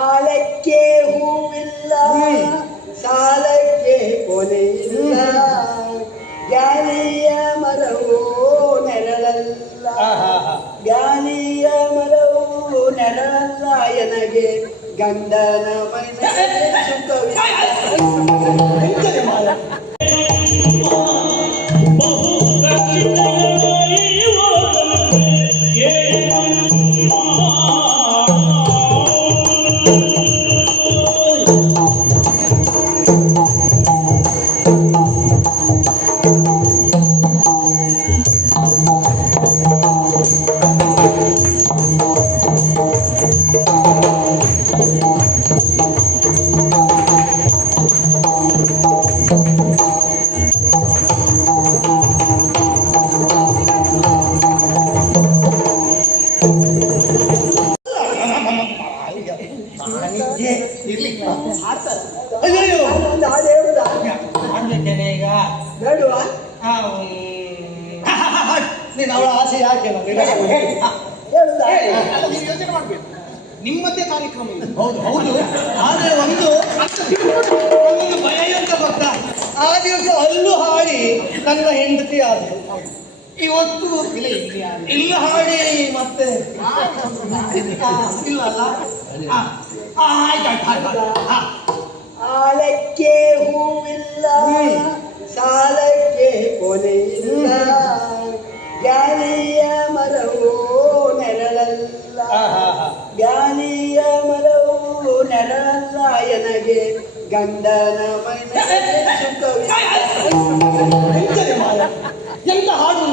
ಸಾಲಕ್ಕೆ ಹೂವಿಲ್ಲ ಸಾಲಕ್ಕೆ ಕೊನೆಯಿಲ್ಲ ಗಾಳಿಯ ಮರವು ನೆರಳಲ್ಲ ಗಾಳಿಯ ಮರವು ನೆರಳಲ್ಲ ಎನಗೆ ಗಂಡನ ಮನೆ ಸುಖವಿಲ್ಲ. ನೀನು ಅವಳ ಆಸೆ ಯಾಕೆ ಯೋಚನೆ ಮಾಡ್ಬೇಕು. ನಿಮ್ಮದೇ ಕಾರ್ಯಕ್ರಮ ಇದೆ. ಹೌದು ಹೌದು. ಆದ್ರೆ ಒಂದು ಭಯ ಅಂತ ಗೊತ್ತಾ, ಆ ದಿವಸ ಅಲ್ಲೂ ಹಾಡಿ ನನ್ನ ಹೆಂಡತಿ ಆದ್ರೆ ಇವತ್ತು ಇಲ್ಲ ಹಾಡಿ ಮತ್ತೆ ಇಲ್ಲಲ್ಲ. ಆಲಕ್ಕೆ ಹೂವಿಲ್ಲ ಸಾಲಕ್ಕೆ ಕೊನೆಯಿಲ್ಲ ಗಾಳಿಯ ಮರವು ನೆರಳಲ್ಲ ಗಾಳಿಯ ಮರವು ನೆರಳಲ್ಲ ಎನಗೆ ಗಂಡನ ಮನೆ ಸುಖವಿಲ್ಲ. ಎಂತ ಹಾಡು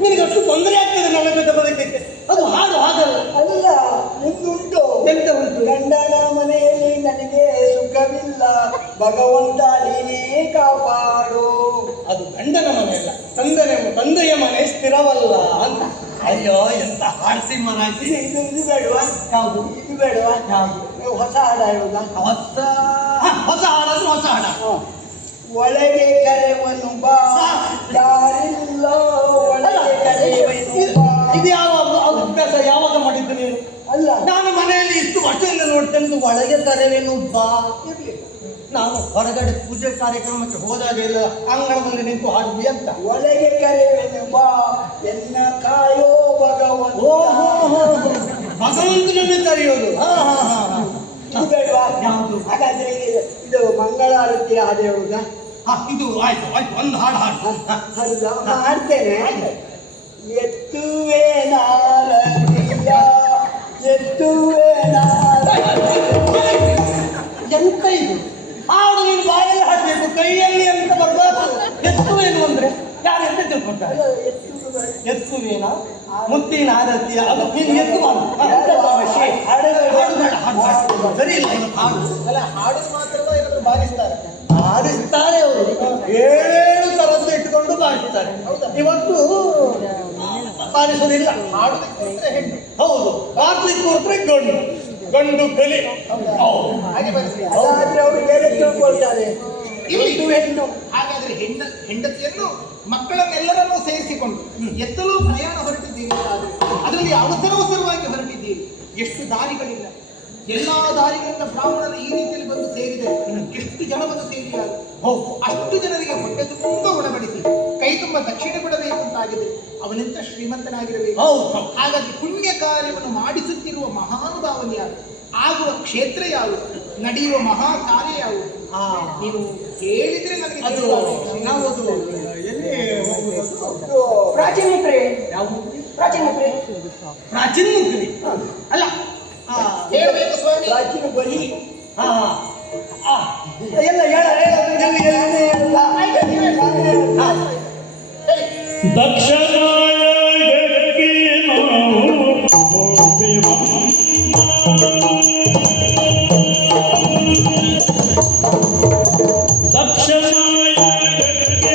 ನಿನಗೆ ಅಷ್ಟು ತೊಂದರೆ ಆಗ್ತದೆ ನನ್ನ ಜೊತೆ ಬದುಕಕ್ಕೆ. ಅದು ಹಾಡು ಹಾಗಲ್ಲ. ಅಲ್ಲ ಮುಂದುಂಟು ಎಂತ ಉಂಟು? ಗಂಡನ ಮನೆಯಲ್ಲಿ ನನಗೆ ಸುಖವಿಲ್ಲ ಭಗವಂತ ನೀನೇ ಕಾಪಾಡು. ಅದು ಗಂಡನ ಮನೆ ಅಲ್ಲ, ತಂದೆಯ ಮನೆ ಸ್ಥಿರವಲ್ಲ ಅಂತ. ಅಯ್ಯೋ ಎಂತ ಹಾಡ್ಸಿ ಮರಾಜಿ. ಇದು ಬೇಡವಾ? ಯಾವುದು ಇದು ಬೇಡವಾ? ಯಾವುದು? ಹೊಸ ಹಾಡ ಹೇಳುದಾ? ಹೊಸ ಹಾಡಾದ್ರು ಹೊಸ ಹಾಡ. ಒಳಗೆ ಕರೆವನು ಬಾ ಯಾರಿಲ್ಲ ಒಳಗೆ ಕರೆವನು ಬಾ. ಇದು ಯಾವ ಅಭ್ಯಾಸ ಯಾವಾಗ ಮಾಡಿದ್ದು ನೀನು? ಅಲ್ಲ ನಾನು ಮನೆಯಲ್ಲಿ ಇಷ್ಟು ವರ್ಷದಿಂದ ನೋಡ್ತೇನೆ ಒಳಗೆ ಕರೆವೇನು ಬಾ ಇರ್ಲಿ. ನಾನು ಹೊರಗಡೆ ಪೂಜೆ ಕಾರ್ಯಕ್ರಮಕ್ಕೆ ಹೋದಾಗೆಲ್ಲ ಅಂಗಳದಲ್ಲಿ ನಿಂತು ಹಾಡ್ವಿ ಅಂತ. ಒಳಗೆ ಕರೆವೆನು ಬಾ ಎನ್ನ ಕಾಯೋ ಭಗವಂತ. ಭಗವಂತನನ್ನು ಕರೆಯೋದು. ಇದು ಬೇಡವಾ? ಯಾವುದು? ಹಾಗಾದ್ರೆ ಇದು ಮಂಗಳಾರತಿ ಹಾಡು ಹೇಳುದಾ? ಇದು ಆಯ್ತು ಆಯ್ತು, ಒಂದು ಹಾಡು ಹಾಡು. ಹೌದಾ? ಮಾಡ್ತೇನೆ. ಎತ್ತುವೆ ನಾರದಿಯ ಎತ್ತುವೆ ಎಂತ ಇದು ಹಾಡು? ನೀನು ಬಾಯಲ್ಲಿ ಹಾಡಬೇಕು, ಕೈಯಲ್ಲಿ ಅಂತ ಬರಬಾರ್ದು. ಎತ್ತುವೇನು ಅಂದ್ರೆ ಯಾರು ಎಂತ ತಿಳ್ಕೊಳ್ತಾರೆ? ಎತ್ತುವೇನ ಮುತ್ತಿನ ಆರತಿಯ ಅದು ನೀನು ಎತ್ತುಬಾರ್ದು. ಸರಿ ಇಲ್ಲ ಹಾಡು. ಅಲ್ಲ, ಹಾಡು ಮಾತ್ರವ ಏನಾದ್ರು ಬಾರಿಸ್ತಾರೆ? ಬಾರಿಸ್ತಾರೆ ಅವರು, 7 ತರದ್ದು ಇಟ್ಟುಕೊಂಡು ಬಾರಿಸ್ತಾರೆ. ಇವತ್ತು ಬಾರಿಸೋದಿಲ್ಲ. ಹಾಡುದಕ್ಕೆ ಹೆಣ್ಣು. ಹೌದು, ಬಾರ್ಲಿಕ್ಕೆ ಹೋದ್ರೆ ಗಂಡು ಗಂಡು ಕಲಿ. ಹಾಗೆ ಬಾರಿಸಿ. ಅದಾದ್ರೆ ಅವರು ಬೇರೆ ತಿಳ್ಕೊಳ್ತಾರೆ. ಇದು ಹೆಣ್ಣು. ಹಾಗಾದ್ರೆ ಹೆಂಡತಿಯನ್ನು ಮಕ್ಕಳನ್ನೆಲ್ಲರನ್ನೂ ಸೇರಿಸಿಕೊಂಡು ಎತ್ತಲೂ ಪ್ರಯಾಣ ಹೊರಟಿದ್ದೀರಿ. ಅದರಲ್ಲಿ ಅವಸರವಾಗಿ ಹೊರಟಿದ್ದೀರಿ. ಎಷ್ಟು ದಾರಿಗಳಿಲ್ಲ, ಎಲ್ಲಾ ದಾರಿಗಳಿಂದ ಬ್ರಾಹ್ಮಣರು ಈ ರೀತಿಯಲ್ಲಿ ಬಂದು ಸೇರಿದೆ. ಎಷ್ಟು ಜನ ಬಂದು ಸೇರಿದ್ದಾರೆ. ಅಷ್ಟು ಜನರಿಗೆ ಹೊಟ್ಟೆ ತುಂಬ ಉಣಬಡಿಸಿ ಕೈ ತುಂಬ ದಕ್ಷಿಣ ಕೊಡಬೇಕು ಅಂತಾಗಿದೆ. ಅವನೆಂತ ಶ್ರೀಮಂತನಾಗಿರಬೇಕು. ಹಾಗಾಗಿ ಪುಣ್ಯ ಕಾರ್ಯವನ್ನು ಮಾಡಿಸುತ್ತಿರುವ ಮಹಾನುಭಾವನ ಯಾರು, ಆಗುವ ಕ್ಷೇತ್ರ ಯಾವುದು, ನಡೆಯುವ ಮಹಾ ಕಾರ್ಯ ಯಾವುದು ನೀವು ಹೇಳಿದ್ರೆ ನನಗೆ ನಾವು ಪ್ರಾಚೀನ ಮುಕ್ರೆ. ಯಾವುದು? ಪ್ರಾಚೀನ ಮುಕ್ರೆ. ಪ್ರಾಚೀನ ಮುಕ್ರಿ ಅಲ್ಲ, ಹೇಳಬೇಕು ಸ್ವಾಮಿ. ಪ್ರಾಚೀನ ಬಲಿ. ಎಲ್ಲ ದಕ್ಷನಾಯಕಕ್ಕೆ ನಾವು ದಕ್ಷನಾಯಕಕ್ಕೆ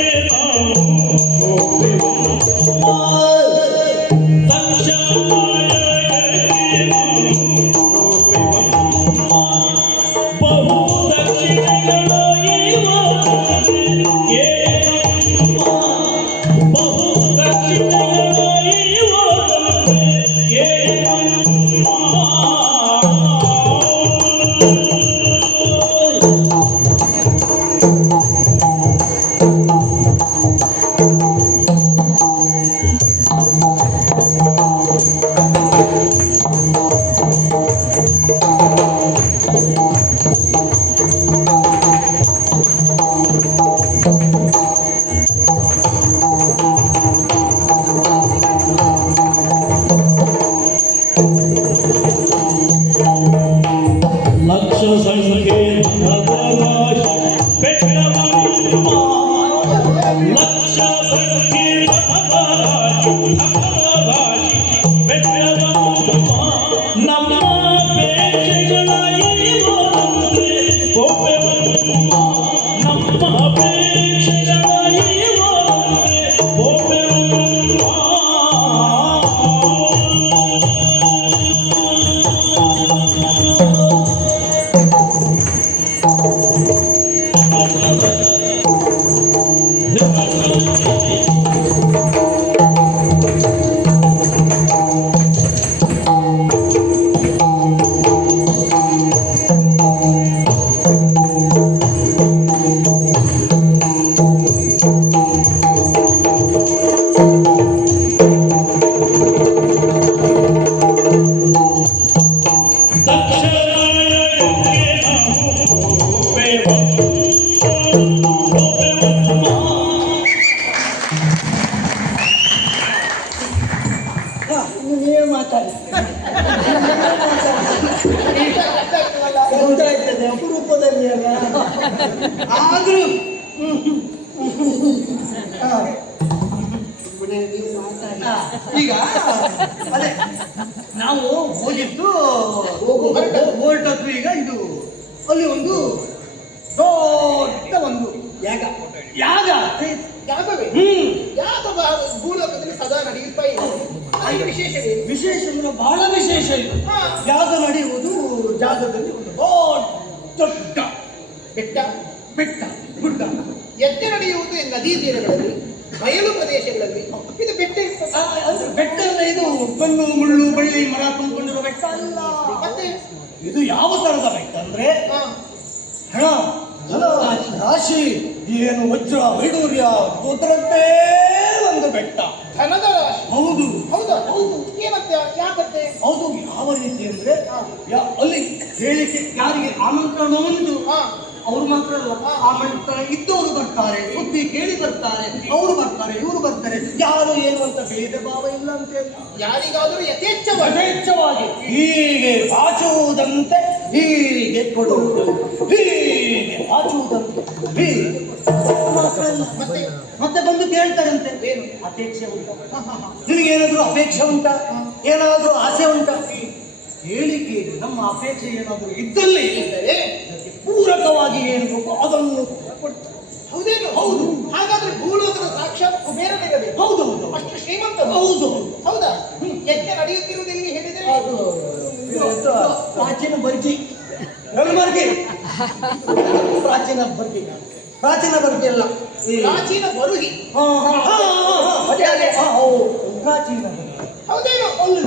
ಇದು ಅಲ್ಲಿ ಒಂದು ದೊಡ್ಡ ಒಂದು ಯಾಗ ಯಾಗ ಯಾಗವೇ ಯಾಗ ಭೂಲೋಕದಲ್ಲಿ ಸದಾ ನಡೆಯುತ್ತಾ ಇದೆ. ಅದಕ್ಕೆ ವಿಶೇಷವೇನು? ವಿಶೇಷ ಅಂದ್ರೆ ಬಹಳ ವಿಶೇಷ ಇದು. ಹಾ. ಯಾಗ ನಡೆಯುವುದು ಜಾಗದಲ್ಲಿ ಒಂದು ದೊಡ್ಡ ಬೆಟ್ಟ ಬೆಟ್ಟ ಗುಡ್ಡ. ಯಜ್ಞ ನಡೆಯುವುದು ನದಿ ತೀರಗಳಲ್ಲಿ, ಬಯಲು ಪ್ರದೇಶಗಳಲ್ಲಿ. ಇದು ಬೆಟ್ಟ ಇರ್ತದೆ. ಅಂದ್ರೆ ಬೆಟ್ಟ ಅಲ್ಲ, ಇದು ಕಲ್ಲು ಮುಳ್ಳು ಬಳ್ಳಿ ಮರ ತುಂಬಿಕೊಂಡಿರೋ ಬೆಟ್ಟ ಅಲ್ಲ. ಮತ್ತೆ ಇದು ಯಾವ ತರದ ಬೆಟ್ಟ ಅಂದ್ರೆ ಹಾ, ಹಣ ಧನ ರಾಶಿ ಏನು ವಜ್ರ ವೈಡೂರ್ಯ ಅದರಂತೆ ಒಂದು ಬೆಟ್ಟ. ಧನದ ರಾಶಿ. ಹೌದು ಹೌದಾ? ಹೌದು. ಏನಂತೆ? ಯಾಕಂತೆ? ಹೌದು. ಯಾವ ರೀತಿ ಅಂದ್ರೆ ಹಾ. ಅಲ್ಲಿ ಹೇಳಿಕೆ ಯಾರಿಗೆ ಆಮಂತ್ರಣ ಉಂಟು ಹಾ, ಅವ್ರು ಮಾತ್ರ ಅಲ್ಲ, ಆಮಂತ್ರಣ ಇದ್ದವರು ಬರ್ತಾರೆ, ಸುದ್ದಿ ಕೇಳಿ ಬರ್ತಾರೆ, ಅವರು ಬರ್ತಾರೆ, ಇವರು ಬರ್ತಾರೆ, ಯಾರು ಏನು ಅಂತ ಭೇದ ಭಾವ ಇಲ್ಲ ಅಂತ ಹೇಳಿ ಯಾರಿಗಾದರೂ ಯಥೇಚ್ಛವಾಗಿ ಯಥೇಚ್ಛವಾಗಿ ಹೀಗೆ ಬಾಚುವುದಂತೆ ಹೀಗೆ ಕೊಡುವುದು, ಹೀಗೆ ಬಾಚುವುದಂತೆ ಹೀಗೆ ಮಾತ್ರ ಅಲ್ಲ. ಮತ್ತೆ ಮತ್ತೆ ಬಂದು ಕೇಳ್ತಾರಂತೆ, ಏನು? ಅಪೇಕ್ಷೆ ಉಂಟಾ? ನಿನಗೇನಾದ್ರೂ ಅಪೇಕ್ಷೆ ಉಂಟಾ? ಏನಾದ್ರೂ ಆಸೆ ಉಂಟಾ? ಹೇಳಿಕೆ ನಮ್ಮ ಅಪೇಕ್ಷೆ ಏನಾದ್ರೂ ಇದ್ದಲ್ಲಿ ಇದ್ದರೆ ಅದಕ್ಕೆ ಪೂರಕವಾಗಿ ಏನು ಬೇಕೋ ಅದನ್ನು ಕೊಡ್ತಾರೆ. ಹೌದೇನು? ಹೌದು. ಹಾಗಾದ್ರೆ ಭೂಲೋಕದ ಸಾಕ್ಷಾತ್ ಕುಬೇರನಿರಬೇಕು. ಹೌದು ಹೌದು ಅಷ್ಟು ಶ್ರೀಮಂತ. ಹೌದು. ಹೌದಾ? ಯಜ್ಞ ನಡೆಯುತ್ತಿರುವುದು ಎಲ್ಲಿ ಹೇಳಿದರೆ? ಅದು ಪ್ರಾಚೀನ ಬರ್ಗಿ ಗಲ್ಮರ್ಗಿ ಪ್ರಾಚೀನ ಬರ್ಗಿ ಪ್ರಾಚೀನ ಬರ್ಗಿ ಅಲ್ಲ ಪ್ರಾಚೀನ ಬರುಹಿ. ಪ್ರಾಚೀನ ಬರ್ಗಿ ಹೌದೇನು? ಅಲ್ಲಿ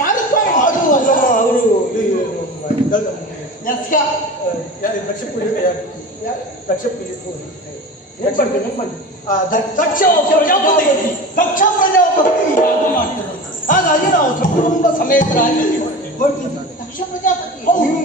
ಯಾರು ಸ್ವಾಮಿ? ಅದು ಅವರು ಯಸ್ಯ. ದಕ್ಷ ದಕ್ಷ ದಕ್ಷ ಪ್ರಜಾಪತಿ ದಕ್ಷ ಪ್ರಜಾಪತಿ ಯಾಗ ಮಾಡ್ತಾರೆ. ಹಾಗಾಗಿ ನಾವು ಕುಟುಂಬ ಸಮೇತರಾಗಿ ಹೊರಟಿದ್ವಿ. ದಕ್ಷ ಪ್ರಜಾಪತಿ. ಹೌದು.